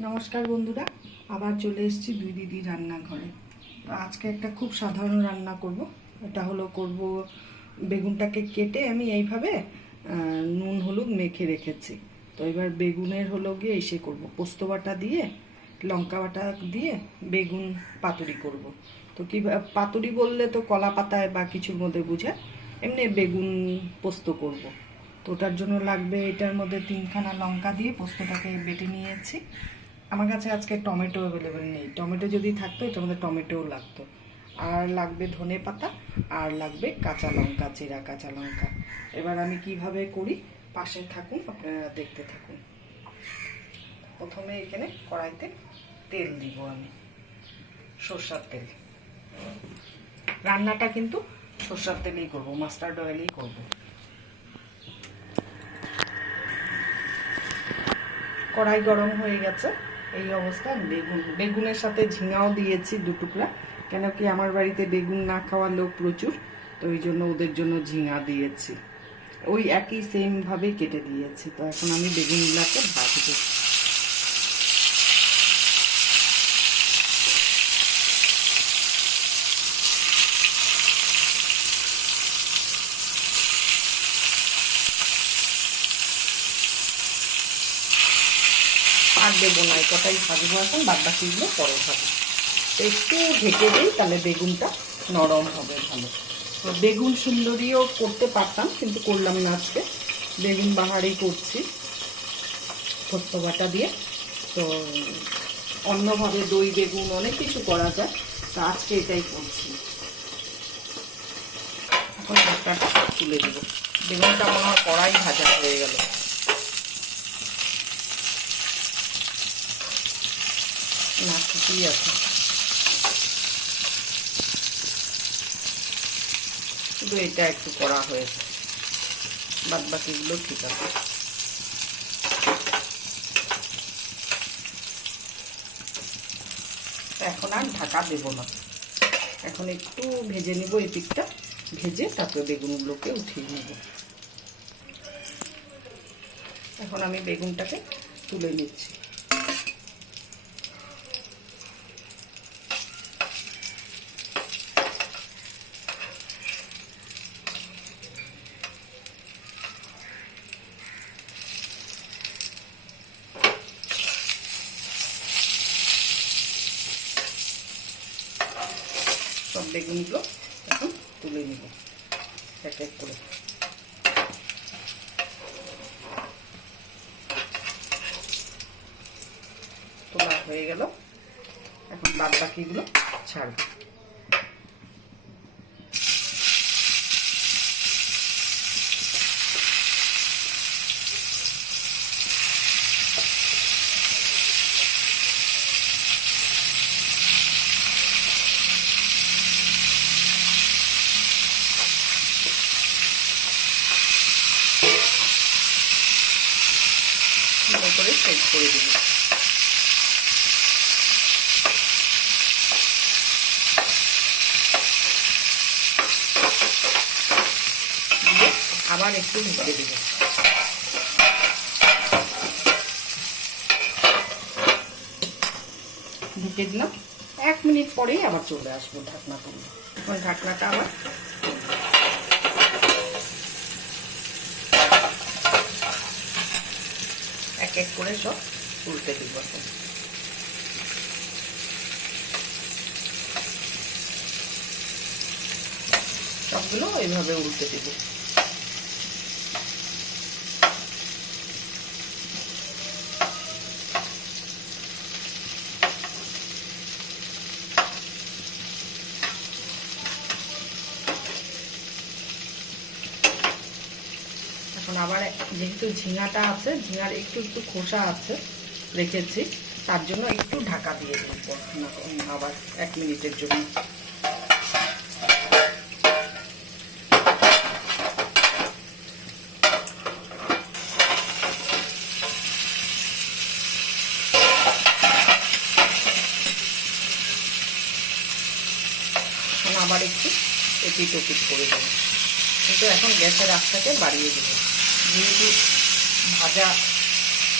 নমস্কার বন্ধুরা, আবার চলে এসেছি দুই দিদি রান্নাঘরে। তো আজকে একটা খুব সাধারণ রান্না করব। এটা হলো বেগুনটাকে কেটে আমি এইভাবে নুন হলুদ মেখে রেখেছি। তো এবার বেগুনের গিয়ে এসে করব পোস্ত বাটা দিয়ে, লঙ্কা বাটা দিয়ে বেগুন পাতুরি করব। তো কি পাতুরি বললে তো কলা পাতায় বা কিছুর মধ্যে বুঝে, এমনি বেগুন পোস্ত করব। তো ওটার জন্য লাগবে, এটার মধ্যে 3খানা লঙ্কা দিয়ে পোস্তটাকে বেটে নিয়েছি। আমার কাছে আজকে টমেটো অ্যাভেলেবেল নেই, টমেটো যদি থাকতো এটার মধ্যে টমেটোও লাগতো। আর লাগবে ধনে পাতা, আর লাগবে কাঁচা লঙ্কা, চেরা কাঁচা লঙ্কা। এবার আমি কিভাবে করি পাশে থাকুন, আপনারা দেখতে থাকুন। প্রথমে এখানে কড়াইতে তেল দিব, আমি সরষের তেল। রান্নাটা কিন্তু সরষের তেলেই করব, মাস্টার্ড অয়েলেই করব। কড়াই গরম হয়ে গেছে, এই অবস্থায় বেগুনের সাথে ঝিঙাও দিয়েছি 2 টুকরা, কেন কি আমার বাড়িতে বেগুন না খাওয়ার লোক প্রচুর, তো ওই জন্য ওদের জন্য ঝিঙা দিয়েছি। ওই একই সেম ভাবে কেটে দিয়েছি। তো এখন আমি বেগুনগুলোকে ভাজবো। আর দেবো না, কটাই ভাজবো এখন, বাদ বাকিগুলো পরে ভাজবো। একটু ঢেকে দিই, তাহলে বেগুনটা নরম হবে ভালো। তো বেগুন সুন্দরীও করতে পারতাম, কিন্তু করলাম না আজকে। বেগুন বাহারেই করছি পোস্ত বাটা দিয়ে। তো অন্যভাবে দই বেগুন অনেক কিছু করা যায়, তো আজকে এটাই করছি। এখন ঢাকনাটা তুলে দেবো। বেগুনটা মনে হয় কড়াই ভাজা হয়ে গেল। না, ঠিকই আছে, শুধু এটা একটু করা হয়েছে, বাদ বাকিগুলো ঠিক আছে। এখন আর ঢাকা দেব না, এখন একটু ভেজে নেব এই পিঠটা, ভেজে তারপরে বেগুনগুলোকে উঠিয়ে নেব। এখন আমি বেগুনটাকে তুলে নিচ্ছি। সব বেগুনগুলো এখন তুলে নিব এক এক করে। তোলা হয়ে গেল, এখন বাদ বাকিগুলো ছাড়ব। করে সেট করে দেব। দিয়ে আবার একটু ঢেকে দেব। ঢেকে দিলাম, 1 মিনিট পরেই আবার চলে আসবো ঢাকনা তুলে। এখন ঢাকনাটা আবার এক এক করে সব উল্টে দিব। সবগুলো এইভাবে উল্টে দিব। এখন আবার যেহেতু ঝিঙাটা আছে, ঝিঙার একটু একটু খোসা আছে রেখেছি, তার জন্য একটু ঢাকা দিয়ে দেব আবার 1 মিনিটের জন্য। আবার একটু এপিট ওপিট করে দেবো, কিন্তু এখন গ্যাসের আঁচটাকে বাড়িয়ে দেবো, যেহেতু ভাজা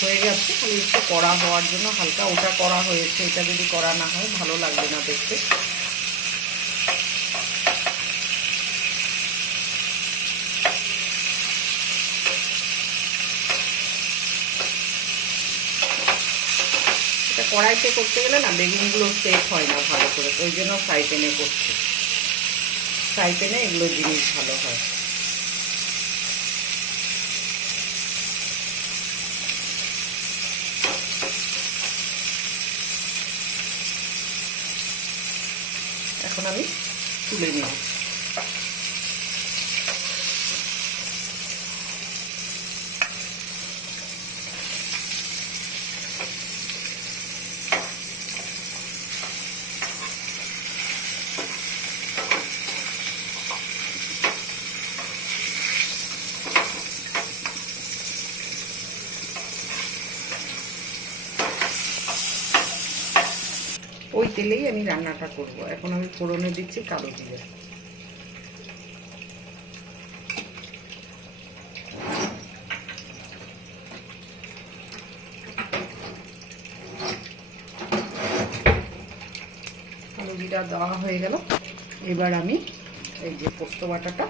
হয়ে গেছে, খালি একটু কড়া হওয়ার জন্য হালকা ওটা করা হয়েছে। এটা যদি কড়া না হয় ভালো লাগবে না দেখতে। এটা কড়াইতে করতে গেলে না বেগুনগুলো সেট হয় না ভালো করে, ওই জন্য ফ্রাই প্যানে করছি। ফ্রাই প্যানে এগুলো জিনিস ভালো হয়। এখন আমি তুলে নিব। ওই তেলেই আমি রান্নাটা করব। এখন আমি ফোড়নে দিচ্ছি কালো জিরে। কালো জিরা দেওয়া হয়ে গেল। এবার আমি এই যে পোস্ত বাটাটা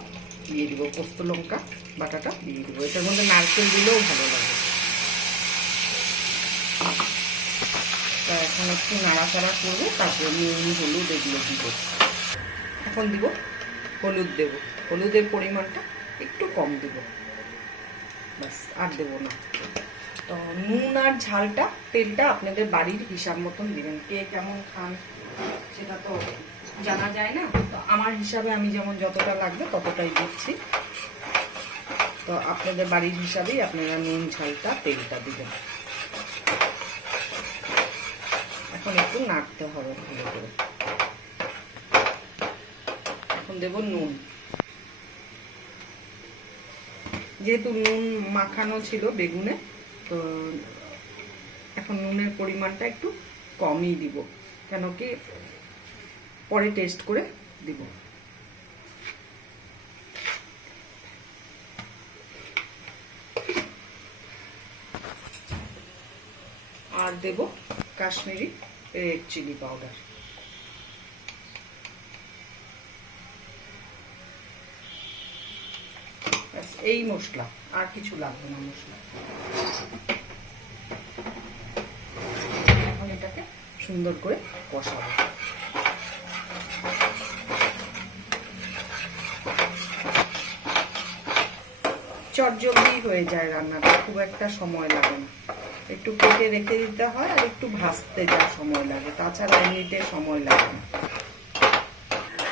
দিয়ে দিব, পোস্ত লঙ্কা বাটাটা দিয়ে দিব। এটার মধ্যে নারকেল দিলেও ভালো লাগে। তা এখন একটু নাড়াচাড়া করবো, তারপরে নুন হলুদ এগুলো দিব। এখন দিব হলুদ, দেব হলুদের পরিমাণটা একটু কম দেব, ব্যাস আর দেব না। তো নুন আর ঝালটা তেলটা আপনাদের বাড়ির হিসাব মতন দিবেন। কে কেমন খান সেটা তো জানা যায় না, তো আমার হিসাবে আমি যেমন যতটা লাগবে ততটাই দিচ্ছি। তো আপনাদের বাড়ির হিসাবেই আপনারা নুন ঝালটা তেলটা দিবেন। এখন একটু নাড়তে হবে ভালো করে। এখন দেব নুন। যেহেতু নুন মাখানো ছিল বেগুনে, তো এখন নুনের পরিমাণটা একটু কমই দিব, কেন কি পরে টেস্ট করে দিব। আর দেব কাশ্মীরি রেড চিলি পাউডার। এই মশলা, আর কিছু লাগবে না মশলা। এখন এটাকে সুন্দর করে কষাবো। চটজলদি হয়ে যায় রান্নাটা, খুব একটা সময় লাগে না। একটু কেটে রেখে দিতে হয় আর একটু ভাজতে যা সময় লাগে, তাছাড়া এমনিতে সময় লাগে না।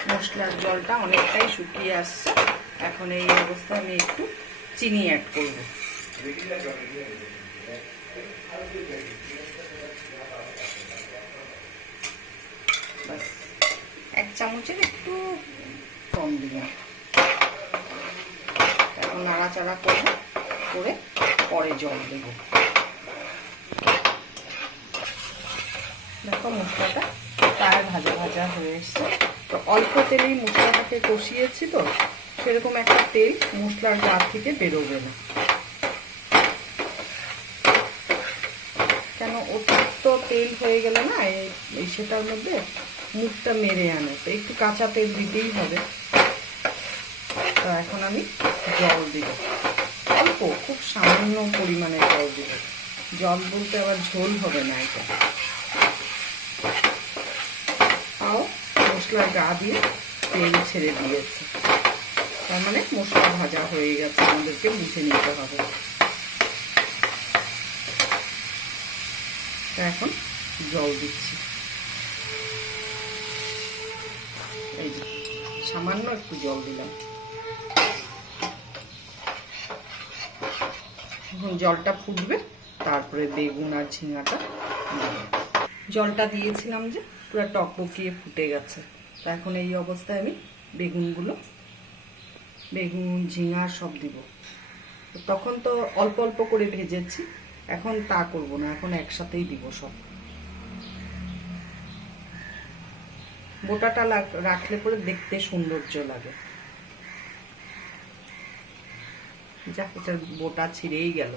মশলার জলটা অনেকটাই শুকিয়ে আসছে। এখন এই অবস্থায় আমি একটু চিনি অ্যাড করব। বাস 1 চামচের একটু কম দিলাম। এখন নাড়াচাড়া করব, করে পরে জল দেব। দেখো মশলাটা প্রায় ভাজা ভাজা হয়ে এসছে। তো অল্প তেলেই মশলাটাকে কষিয়েছি, তো সেরকম একটা তেল মশলার গা থেকে বেরোবে না, কেন অতিরিক্ত তেল হয়ে গেলে না এই সেটার মধ্যে মুখটা মেরে আনে, তো একটু কাঁচা তেল দিতেই হবে। তো এখন আমি জল দিব, অল্প খুব সামান্য পরিমাণে জল দিব। জল বলতে আবার ঝোল হবে না এটা। তাও মশলার গা দিয়ে তেল ছেড়ে দিয়েছে, তার মানে মশলা ভাজা হয়ে গেছে, আমাদেরকে বুঝে নিতে হবে। তা এখন জল দিচ্ছি। এই যে সামান্য একটু জল দিলাম। এখন জলটা ফুটবে, তারপরে বেগুন আর ঝিঙাটা জলটা দিয়েছিলাম যে পুরো টকবকিয়ে ফুটে গেছে। তো এখন এই অবস্থায় আমি বেগুন ঝিঙা সব দিব। তখন তো অল্প অল্প করে ভেজেছি, এখন তা করব না, এখন একসাথেই দিব সব। বোটাটা রাখলে পরে দেখতে সৌন্দর্য লাগে। যা, এটার বোটা ছিঁড়েই গেল।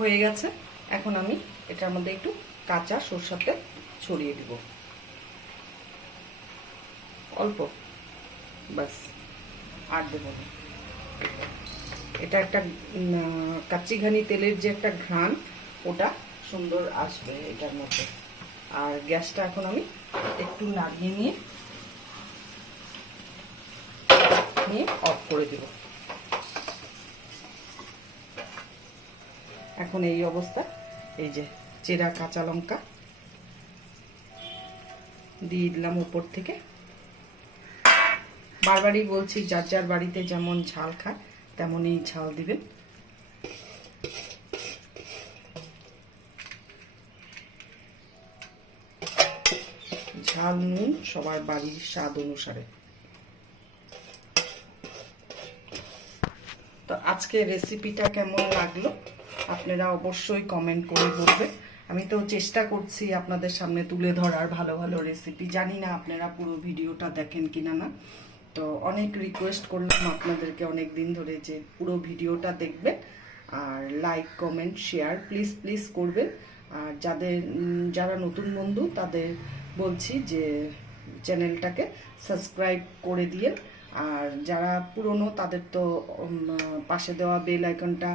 হয়ে গেছে। এখন আমি এটার মধ্যে একটু কাঁচা সরষের তেল ছড়িয়ে দিব, অল্প, বাস, আর দেব না। এটা একটা কাচ্চিঘানি তেলের যে একটা ঘ্রাণ, ওটা সুন্দর আসবে এটার মধ্যে। আর গ্যাসটা এখন আমি একটু নাড়িয়ে নিয়ে অফ করে দেব। এখন এই অবস্থা, এই যে চেরা কাঁচা লঙ্কা দিয়ে দিলাম উপর থেকে। বারবারই বলছি, যার যার বাড়িতে যেমন ঝাল খায় তেমনই ঝাল দিবেন। ঝাল নুন সবার বাড়ির স্বাদ অনুসারে। তো আজকে রেসিপিটা কেমন লাগলো আপনারা অবশ্যই কমেন্ট করে বলবেন। আমি তো চেষ্টা করছি আপনাদের সামনে তুলে ধরার ভালো ভালো রেসিপি। জানি না আপনারা পুরো ভিডিওটা দেখেন কিনা না। তো অনেক রিকোয়েস্ট করলাম আপনাদেরকে অনেক দিন ধরে যে পুরো ভিডিওটা দেখবেন, আর like comment share please please করবেন। আর যারা নতুন বন্ধু তাদের বলছি যে চ্যানেলটাকে সাবস্ক্রাইব করে দিয়ে, আর যারা পুরনো তাদের তো পাশে দেওয়া বেল আইকনটা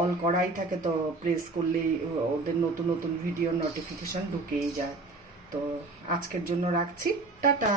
অল করাই থাকে, তো প্রেস করলেই ওদের নতুন নতুন ভিডিও নোটিফিকেশন ঢুকেই যায়। তো আজকের জন্য রাখছি, টাটা।